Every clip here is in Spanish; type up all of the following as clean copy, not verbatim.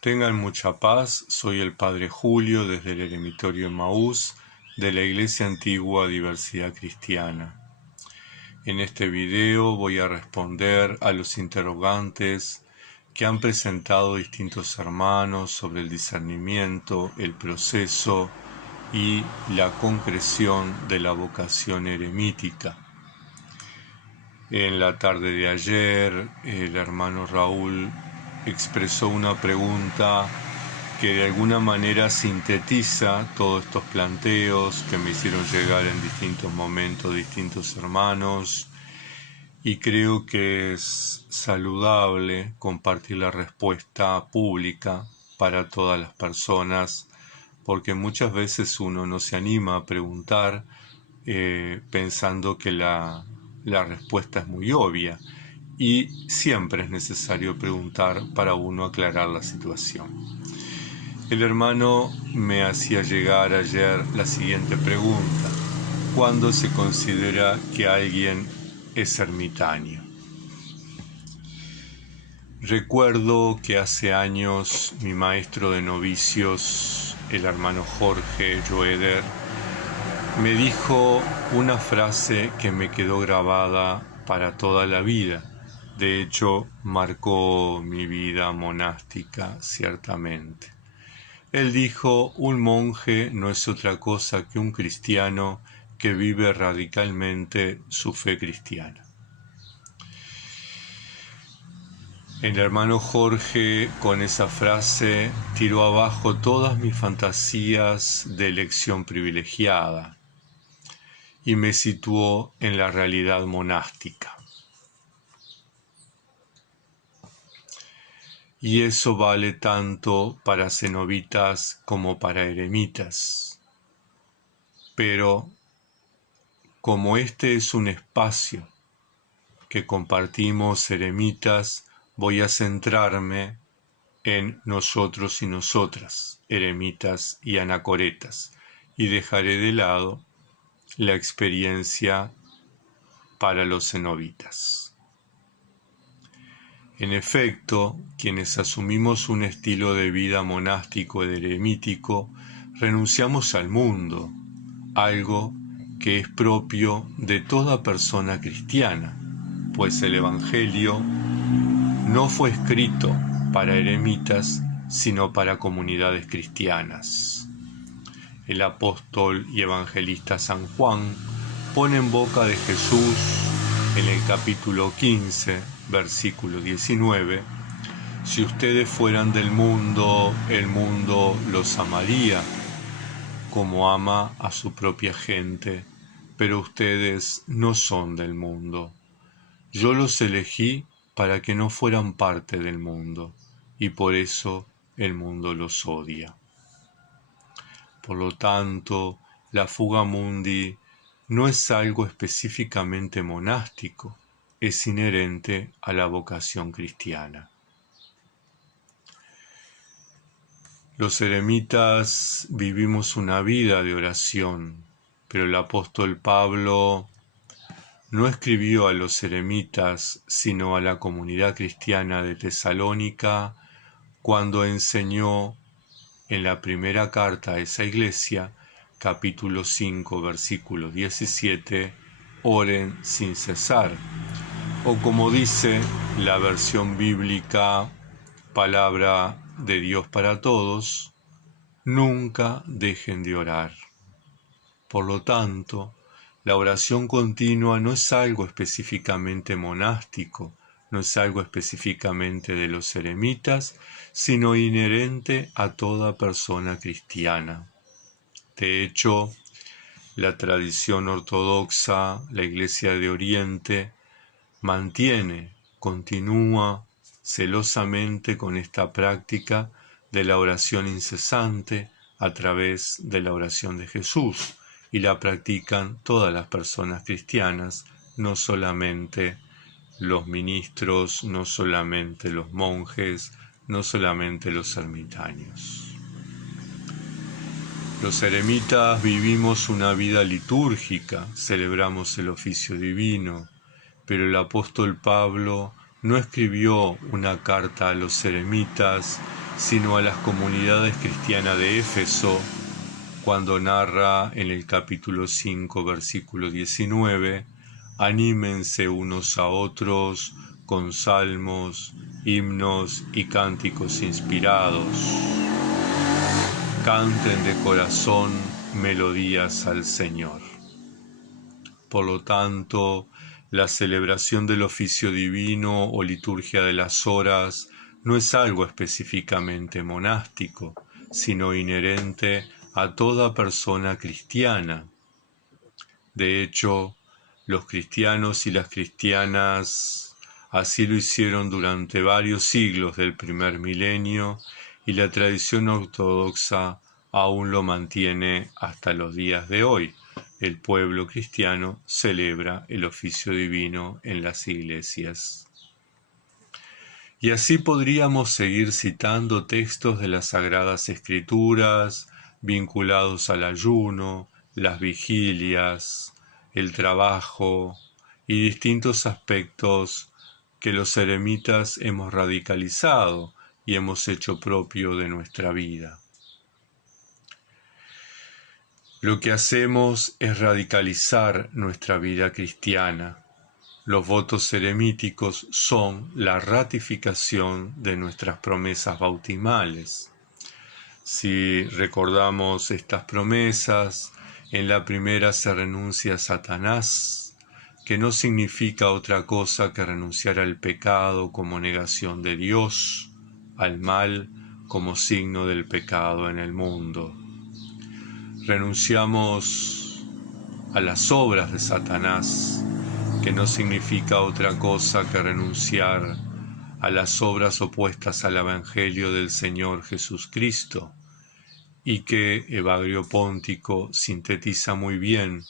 Tengan mucha paz, soy el Padre Julio desde el Eremitorio Emaús de la Iglesia Antigua Diversidad Cristiana. En este video voy a responder a los interrogantes que han presentado distintos hermanos sobre el discernimiento, el proceso y la concreción de la vocación eremítica. En la tarde de ayer, el hermano Raúl expresó una pregunta que de alguna manera sintetiza todos estos planteos que me hicieron llegar en distintos momentos distintos hermanos, y creo que es saludable compartir la respuesta pública para todas las personas, porque muchas veces uno no se anima a preguntar pensando que la respuesta es muy obvia, y siempre es necesario preguntar para uno aclarar la situación. El hermano me hacía llegar ayer la siguiente pregunta: ¿cuándo se considera que alguien es ermitaño? Recuerdo que hace años mi maestro de novicios, el hermano Jorge Joeder, me dijo una frase que me quedó grabada para toda la vida. De hecho, marcó mi vida monástica, ciertamente. Él dijo: un monje no es otra cosa que un cristiano que vive radicalmente su fe cristiana. El hermano Jorge, con esa frase, tiró abajo todas mis fantasías de elección privilegiada y me situó en la realidad monástica. Y eso vale tanto para cenobitas como para eremitas. Pero como este es un espacio que compartimos eremitas, voy a centrarme en nosotros y nosotras, eremitas y anacoretas, y dejaré de lado la experiencia para los cenobitas. En efecto, quienes asumimos un estilo de vida monástico y eremítico, renunciamos al mundo, algo que es propio de toda persona cristiana, pues el Evangelio no fue escrito para eremitas, sino para comunidades cristianas. El apóstol y evangelista San Juan pone en boca de Jesús, en el capítulo 15, versículo 19, si ustedes fueran del mundo, el mundo los amaría, como ama a su propia gente, pero ustedes no son del mundo. Yo los elegí para que no fueran parte del mundo, y por eso el mundo los odia. Por lo tanto, la fuga mundi no es algo específicamente monástico, es inherente a la vocación cristiana. Los eremitas vivimos una vida de oración, pero el apóstol Pablo no escribió a los eremitas, sino a la comunidad cristiana de Tesalónica, cuando enseñó en la primera carta a esa iglesia, capítulo 5, versículo 17, oren sin cesar. O como dice la versión bíblica, palabra de Dios para todos, nunca dejen de orar. Por lo tanto, la oración continua no es algo específicamente monástico, no es algo específicamente de los eremitas, sino inherente a toda persona cristiana. De hecho, la tradición ortodoxa, la Iglesia de Oriente, continúa celosamente con esta práctica de la oración incesante a través de la oración de Jesús, y la practican todas las personas cristianas, no solamente los ministros, no solamente los monjes, no solamente los ermitaños. Los eremitas vivimos una vida litúrgica, celebramos el oficio divino, pero el apóstol Pablo no escribió una carta a los eremitas sino a las comunidades cristianas de Éfeso, cuando narra en el capítulo 5, versículo 19, anímense unos a otros con salmos, himnos y cánticos inspirados. Canten de corazón melodías al Señor. Por lo tanto, la celebración del oficio divino o liturgia de las horas no es algo específicamente monástico, sino inherente a toda persona cristiana. De hecho, los cristianos y las cristianas así lo hicieron durante varios siglos del primer milenio, y la tradición ortodoxa aún lo mantiene hasta los días de hoy. El pueblo cristiano celebra el oficio divino en las iglesias. Y así podríamos seguir citando textos de las Sagradas Escrituras vinculados al ayuno, las vigilias, el trabajo y distintos aspectos que los eremitas hemos radicalizado y hemos hecho propio de nuestra vida. Lo que hacemos es radicalizar nuestra vida cristiana. Los votos eremíticos son la ratificación de nuestras promesas bautismales. Si recordamos estas promesas, en la primera se renuncia a Satanás, que no significa otra cosa que renunciar al pecado como negación de Dios, al mal como signo del pecado en el mundo. Renunciamos a las obras de Satanás, que no significa otra cosa que renunciar a las obras opuestas al Evangelio del Señor Jesucristo, y que Evagrio Póntico sintetiza muy bien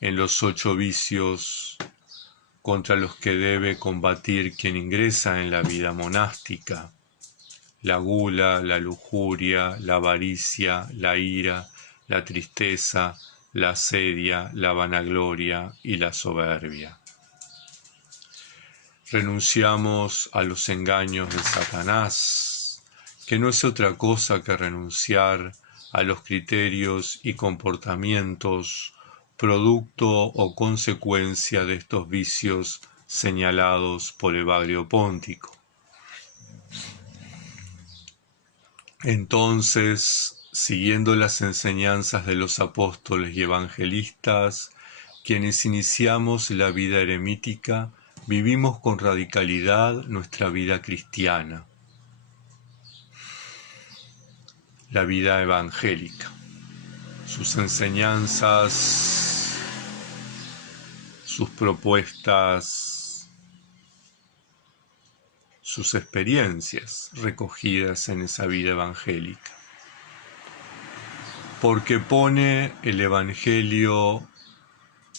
en los 8 vicios contra los que debe combatir quien ingresa en la vida monástica: la gula, la lujuria, la avaricia, la ira, la tristeza, la asedia, la vanagloria y la soberbia. Renunciamos a los engaños de Satanás, que no es otra cosa que renunciar a los criterios y comportamientos producto o consecuencia de estos vicios señalados por Evagrio Póntico. Entonces, siguiendo las enseñanzas de los apóstoles y evangelistas, quienes iniciamos la vida eremítica, vivimos con radicalidad nuestra vida cristiana, la vida evangélica. Sus enseñanzas, sus propuestas, sus experiencias recogidas en esa vida evangélica. Porque pone el Evangelio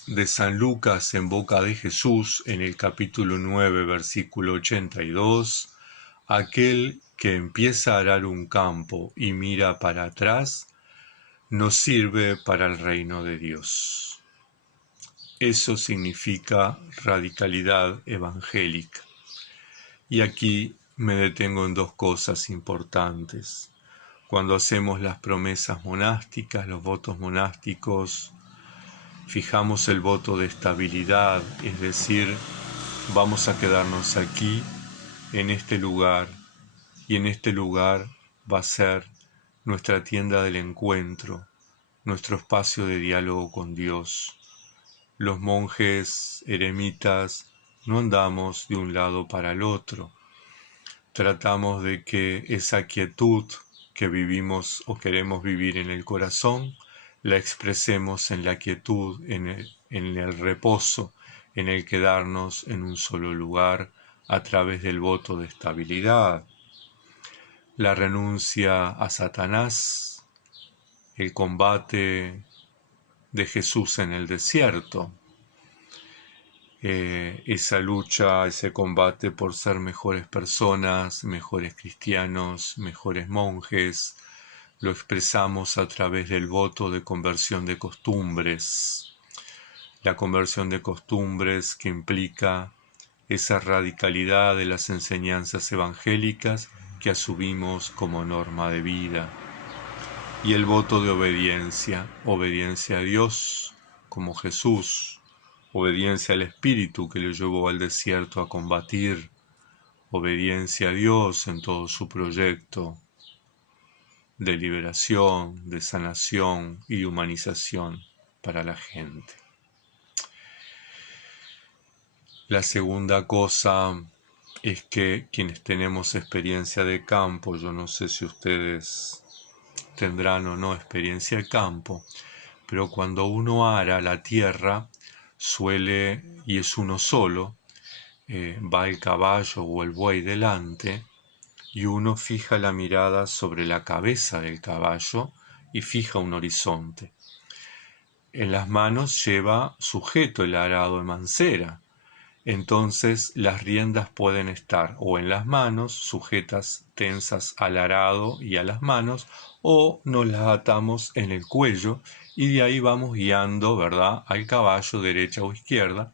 de San Lucas en boca de Jesús en el capítulo 9, versículo 82, aquel que empieza a arar un campo y mira para atrás, no sirve para el reino de Dios. Eso significa radicalidad evangélica. Y aquí me detengo en 2 cosas importantes. Cuando hacemos las promesas monásticas, los votos monásticos, fijamos el voto de estabilidad, es decir, vamos a quedarnos aquí, en este lugar, y en este lugar va a ser nuestra tienda del encuentro, nuestro espacio de diálogo con Dios. Los monjes eremitas no andamos de un lado para el otro. Tratamos de que esa quietud que vivimos o queremos vivir en el corazón, la expresemos en la quietud, en el reposo, en el quedarnos en un solo lugar a través del voto de estabilidad. La renuncia a Satanás, el combate de Jesús en el desierto, esa lucha, ese combate por ser mejores personas, mejores cristianos, mejores monjes, lo expresamos a través del voto de conversión de costumbres. La conversión de costumbres que implica esa radicalidad de las enseñanzas evangélicas que asumimos como norma de vida. Y el voto de obediencia, obediencia a Dios como Jesús, obediencia al Espíritu que lo llevó al desierto a combatir, obediencia a Dios en todo su proyecto de liberación, de sanación y de humanización para la gente. La segunda cosa es que quienes tenemos experiencia de campo, yo no sé si ustedes tendrán o no experiencia de campo, pero cuando uno ara la tierra suele, y es uno solo, va el caballo o el buey delante y uno fija la mirada sobre la cabeza del caballo y fija un horizonte. En las manos lleva sujeto el arado de mancera. Entonces las riendas pueden estar o en las manos, sujetas tensas al arado y a las manos, o nos las atamos en el cuello y de ahí vamos guiando, ¿verdad?, al caballo derecha o izquierda.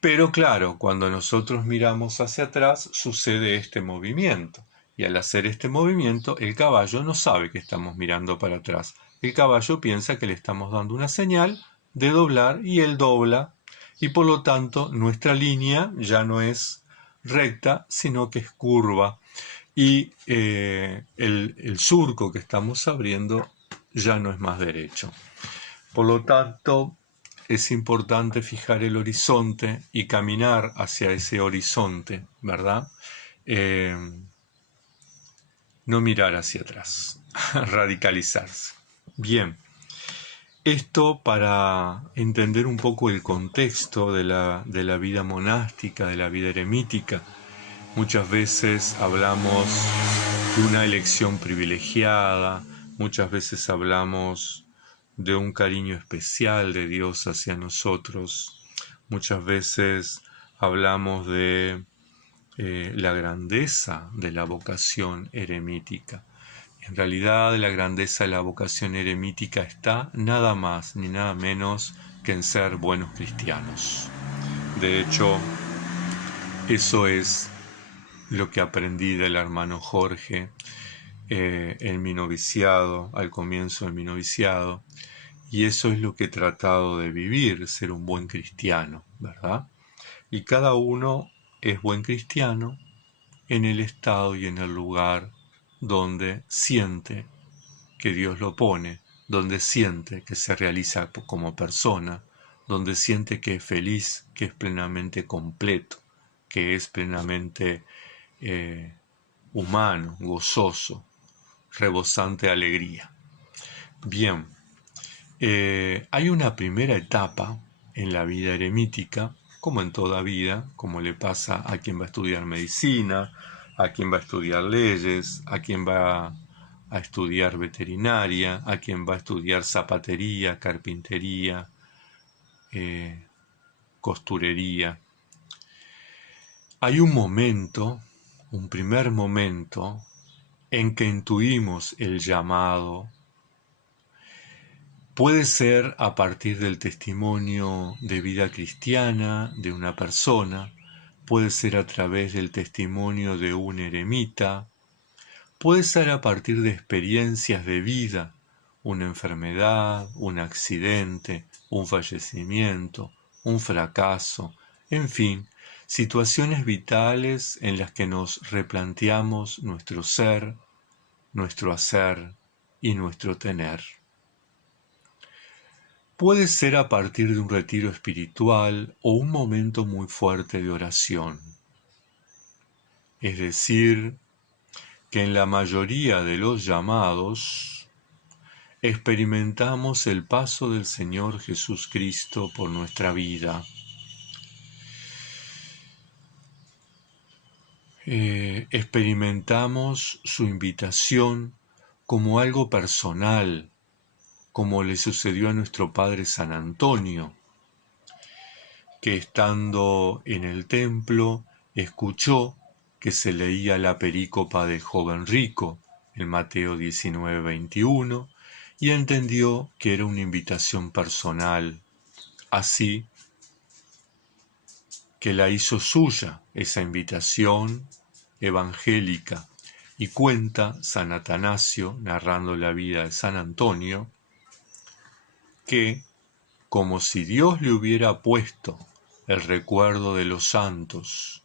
Pero claro, cuando nosotros miramos hacia atrás sucede este movimiento y al hacer este movimiento el caballo no sabe que estamos mirando para atrás. El caballo piensa que le estamos dando una señal de doblar y él dobla y por lo tanto nuestra línea ya no es recta sino que es curva y el surco que estamos abriendo ya no es más derecho. Por lo tanto, es importante fijar el horizonte y caminar hacia ese horizonte, ¿verdad? No mirar hacia atrás, radicalizarse. Bien, esto para entender un poco el contexto de la vida monástica, de la vida eremítica. Muchas veces hablamos de una elección privilegiada, muchas veces hablamos de un cariño especial de Dios hacia nosotros. Muchas veces hablamos de la grandeza de la vocación eremítica. En realidad, la grandeza de la vocación eremítica está nada más ni nada menos que en ser buenos cristianos. De hecho, eso es lo que aprendí del hermano Jorge en mi noviciado, al comienzo de mi noviciado. Y eso es lo que he tratado de vivir, ser un buen cristiano, ¿verdad? Y cada uno es buen cristiano en el estado y en el lugar donde siente que Dios lo pone, donde siente que se realiza como persona, donde siente que es feliz, que es plenamente completo, que es plenamente humano, gozoso, rebosante de alegría. Bien. Hay una primera etapa en la vida eremítica, como en toda vida, como le pasa a quien va a estudiar medicina, a quien va a estudiar leyes, a quien va a estudiar veterinaria, a quien va a estudiar zapatería, carpintería, costurería. Hay un momento, un primer momento, en que intuimos el llamado. Puede ser a partir del testimonio de vida cristiana de una persona, puede ser a través del testimonio de un eremita, puede ser a partir de experiencias de vida, una enfermedad, un accidente, un fallecimiento, un fracaso, en fin, situaciones vitales en las que nos replanteamos nuestro ser, nuestro hacer y nuestro tener. Puede ser a partir de un retiro espiritual o un momento muy fuerte de oración. Es decir, que en la mayoría de los llamados experimentamos el paso del Señor Jesús Cristo por nuestra vida. Experimentamos su invitación como algo personal, como le sucedió a nuestro padre San Antonio, que estando en el templo escuchó que se leía la perícopa del joven rico en Mateo 19:21 y entendió que era una invitación personal, así que la hizo suya esa invitación evangélica Y cuenta San Atanasio, narrando la vida de San Antonio, que, como si Dios le hubiera puesto el recuerdo de los santos,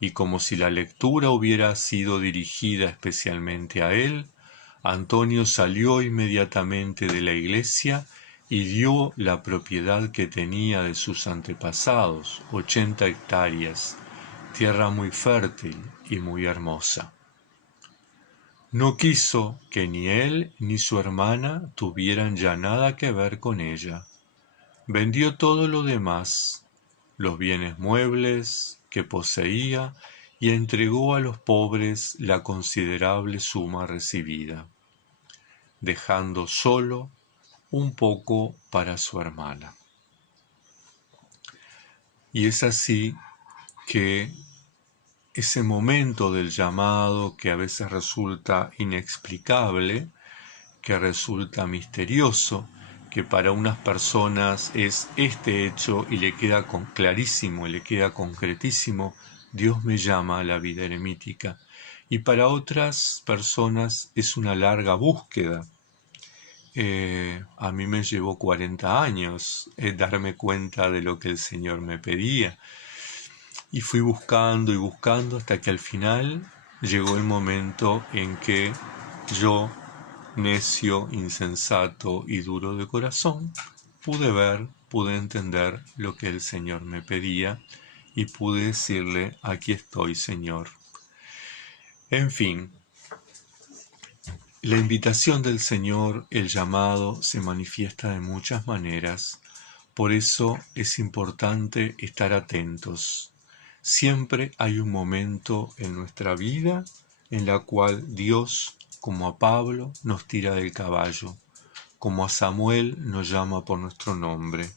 y como si la lectura hubiera sido dirigida especialmente a él, Antonio salió inmediatamente de la iglesia y dio la propiedad que tenía de sus antepasados, 80 hectáreas, tierra muy fértil y muy hermosa. No quiso que ni él ni su hermana tuvieran ya nada que ver con ella. Vendió todo lo demás, los bienes muebles que poseía, y entregó a los pobres la considerable suma recibida, dejando solo un poco para su hermana. Y es así que ese momento del llamado, que a veces resulta inexplicable, que resulta misterioso, que para unas personas es este hecho y le queda clarísimo, y le queda concretísimo: Dios me llama a la vida eremítica. Y para otras personas es una larga búsqueda. A mí me llevó 40 años darme cuenta de lo que el Señor me pedía. Y fui buscando y buscando hasta que al final llegó el momento en que yo, necio, insensato y duro de corazón, pude entender lo que el Señor me pedía y pude decirle: aquí estoy, Señor. En fin, la invitación del Señor, el llamado, se manifiesta de muchas maneras. Por eso es importante estar atentos. Siempre hay un momento en nuestra vida en la cual Dios, como a Pablo, nos tira del caballo, como a Samuel nos llama por nuestro nombre,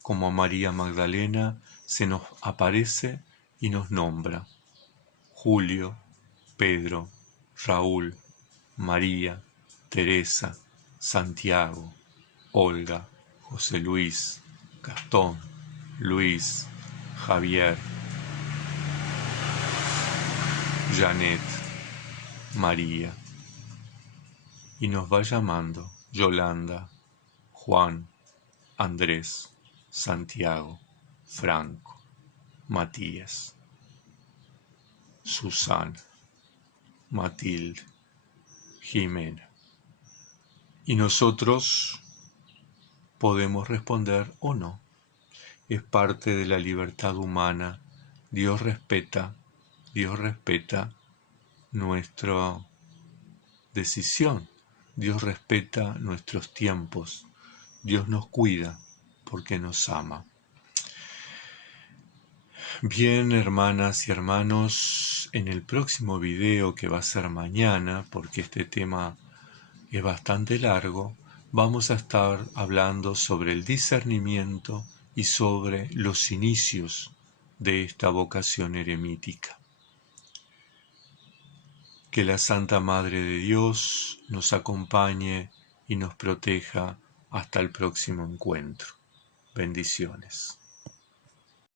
como a María Magdalena se nos aparece y nos nombra. Julio, Pedro, Raúl, María, Teresa, Santiago, Olga, José Luis, Gastón, Luis, Javier, Janet, María. Y nos va llamando Yolanda, Juan, Andrés, Santiago, Franco, Matías, Susana, Matilde, Jimena. Y nosotros podemos responder o no. Es parte de la libertad humana. Dios respeta nuestra decisión. Dios respeta nuestros tiempos. Dios nos cuida porque nos ama. Bien, hermanas y hermanos, en el próximo video, que va a ser mañana, porque este tema es bastante largo, vamos a estar hablando sobre el discernimiento y sobre los inicios de esta vocación eremítica. Que la Santa Madre de Dios nos acompañe y nos proteja hasta el próximo encuentro. Bendiciones.